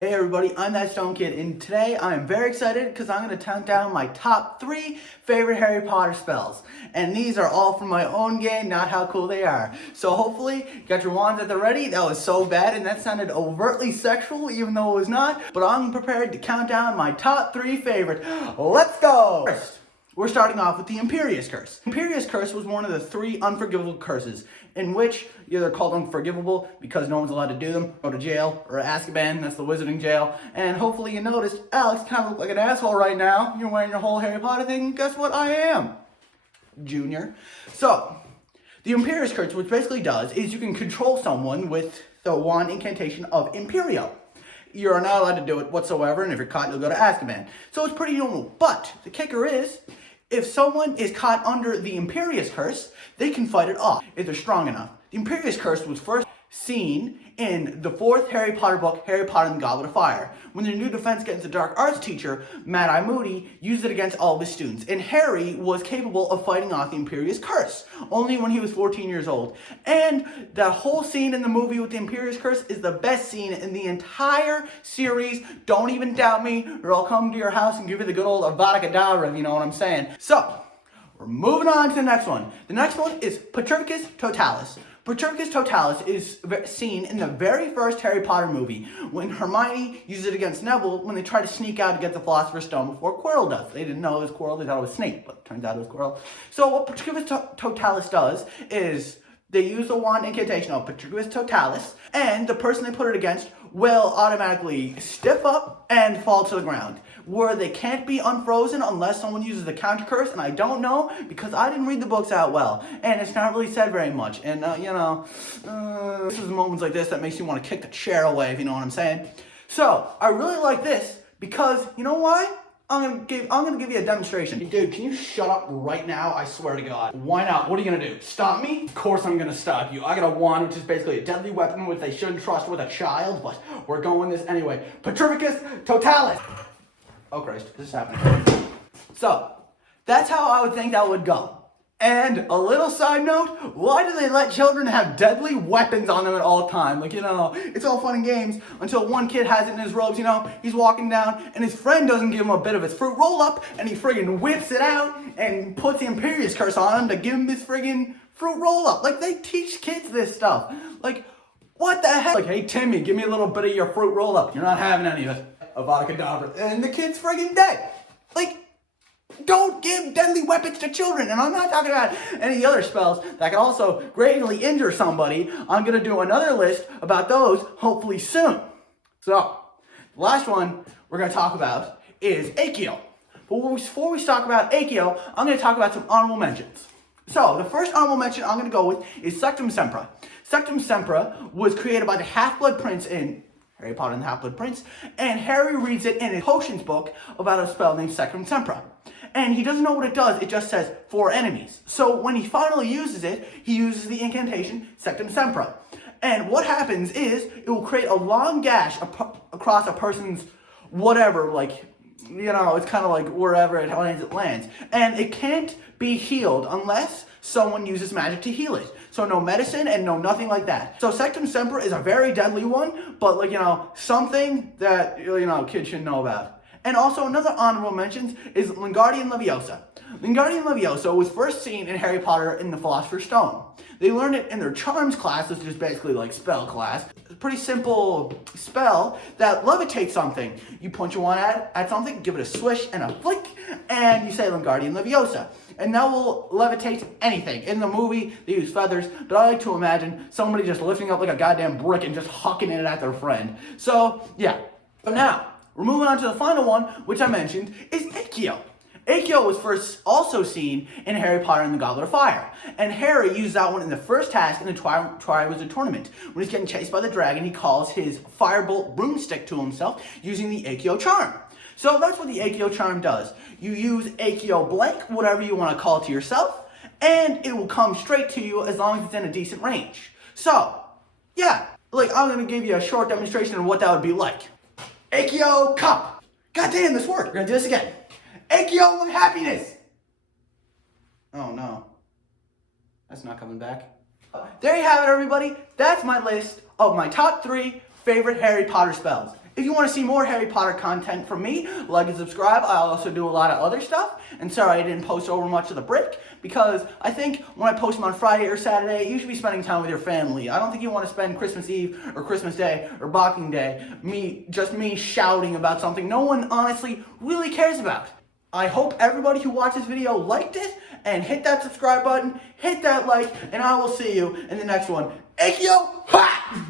Hey everybody, I'm that Stone Kid, and today I am very excited because I'm going to count down my top 3 favorite Harry Potter spells. And these are all from my own game, not how cool they are. So hopefully, you got your wands at the ready. That was so bad, and that sounded overtly sexual, even though it was not. But I'm prepared to count down my top 3 favorite. Let's go! First, we're starting off with the Imperial Curse. Imperial Curse was one of the 3 unforgivable curses, in which they're called unforgivable because no one's allowed to do them, go to jail, or Azkaban, that's the wizarding jail. And hopefully you noticed, Alex kind of look like an asshole right now. You're wearing your whole Harry Potter thing, guess what I am? Junior. So, the Imperial Curse, which basically does, is you can control someone with the wand incantation of Imperial. You're not allowed to do it whatsoever, and if you're caught, you'll go to Azkaban. So it's pretty normal. But the kicker is, if someone is caught under the Imperial Curse, they can fight it off if they're strong enough. The Imperial Curse was first seen in the 4th Harry Potter book, Harry Potter and the Goblet of Fire. When their new defense against the dark arts teacher, Mad-Eye Moody, used it against all of his students. And Harry was capable of fighting off the Imperial Curse, only when he was 14 years old. And that whole scene in the movie with the Imperial Curse is the best scene in the entire series. Don't even doubt me, or I'll come to your house and give you the good old Avada Kedavra, if you know what I'm saying. So, we're moving on to the next one. The next one is Petrificus Totalis. Petrificus Totalis is seen in the very first Harry Potter movie when Hermione uses it against Neville when they try to sneak out to get the Philosopher's Stone before Quirrell does. They didn't know it was Quirrell, they thought it was Snape, but it turns out it was Quirrell. So what Petrificus Totalis does is they use the wand incantation of Petrificus Totalis, and the person they put it against will automatically stiff up and fall to the ground, where they can't be unfrozen unless someone uses the counter curse, and I don't know because I didn't read the books out well, and it's not really said very much, and this is moments like this that makes you want to kick the chair away, if you know what I'm saying. So, I really like this because, you know why? I'm gonna give you a demonstration. Dude, can you shut up right now? I swear to God. Why not? What are you gonna do? Stop me? Of course I'm gonna stop you. I got a wand, which is basically a deadly weapon which they shouldn't trust with a child, but we're going this anyway. Petrificus Totalis! Oh Christ, this is happening. So, that's how I would think that would go. And a little side note, why do they let children have deadly weapons on them at all time? Like, it's all fun and games until one kid has it in his robes, he's walking down and his friend doesn't give him a bit of his fruit roll up and he friggin' whips it out and puts the Imperial Curse on him to give him his friggin' fruit roll up. Like, they teach kids this stuff. Like, what the heck? Like, hey Timmy, give me a little bit of your fruit roll up. You're not having any of it. Avada Kedavra. And the kid's friggin' dead. Like, don't give deadly weapons to children. And I'm not talking about any other spells that can also greatly injure somebody. I'm going to do another list about those hopefully soon. So, the last one we're going to talk about is Accio. But before we talk about Accio, I'm going to talk about some honorable mentions. So, the first honorable mention I'm going to go with is Sectum Sempra. Sectum Sempra was created by the Half-Blood Prince in Harry Potter and the Half-Blood Prince, and Harry reads it in his potions book about a spell named Sectum Sempra. And he doesn't know what it does, it just says, for enemies. So when he finally uses it, he uses the incantation Sectum Sempra. And what happens is, it will create a long gash across a person's whatever, like, it's kind of like wherever it lands. And it can't be healed unless someone uses magic to heal it. So no medicine and no nothing like that. So Sectum Sempra is a very deadly one, but something that, kids should know about. And also another honorable mention is Wingardium Leviosa. Wingardium Leviosa was first seen in Harry Potter in the Philosopher's Stone. They learned it in their Charms class, which is basically like spell class. It's a pretty simple spell that levitates something. You punch your wand at something, give it a swish and a flick, and you say Wingardium Leviosa. And that will levitate anything. In the movie, they use feathers, but I like to imagine somebody just lifting up like a goddamn brick and just hucking it at their friend. So, yeah. So now, we're moving on to the final one, which I mentioned, is Accio. Accio was first also seen in Harry Potter and the Goblet of Fire. And Harry used that one in the first task in the Triwizard Tournament. When he's getting chased by the dragon, he calls his Firebolt broomstick to himself using the Accio charm. So that's what the Accio charm does. You use Accio blank, whatever you want to call it to yourself, and it will come straight to you as long as it's in a decent range. So, yeah, I'm going to give you a short demonstration of what that would be like. Accio cup. God damn, this worked. We're going to do this again. Accio happiness. Oh no. That's not coming back. There you have it, everybody. That's my list of my top 3 favorite Harry Potter spells. If you want to see more Harry Potter content from me, like and subscribe. I also do a lot of other stuff. And sorry I didn't post over much of the break, because I think when I post them on Friday or Saturday, you should be spending time with your family. I don't think you want to spend Christmas Eve or Christmas Day or Boxing Day just me shouting about something no one honestly really cares about. I hope everybody who watched this video liked it, and hit that subscribe button, hit that like, and I will see you in the next one. Aikyo! Ha!